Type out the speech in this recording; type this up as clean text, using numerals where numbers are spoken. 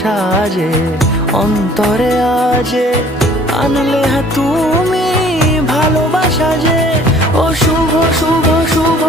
সাজে অন্তরে আজে আনলে তুমি ভালোবাসা যে। ও শুভ শুভ শুভ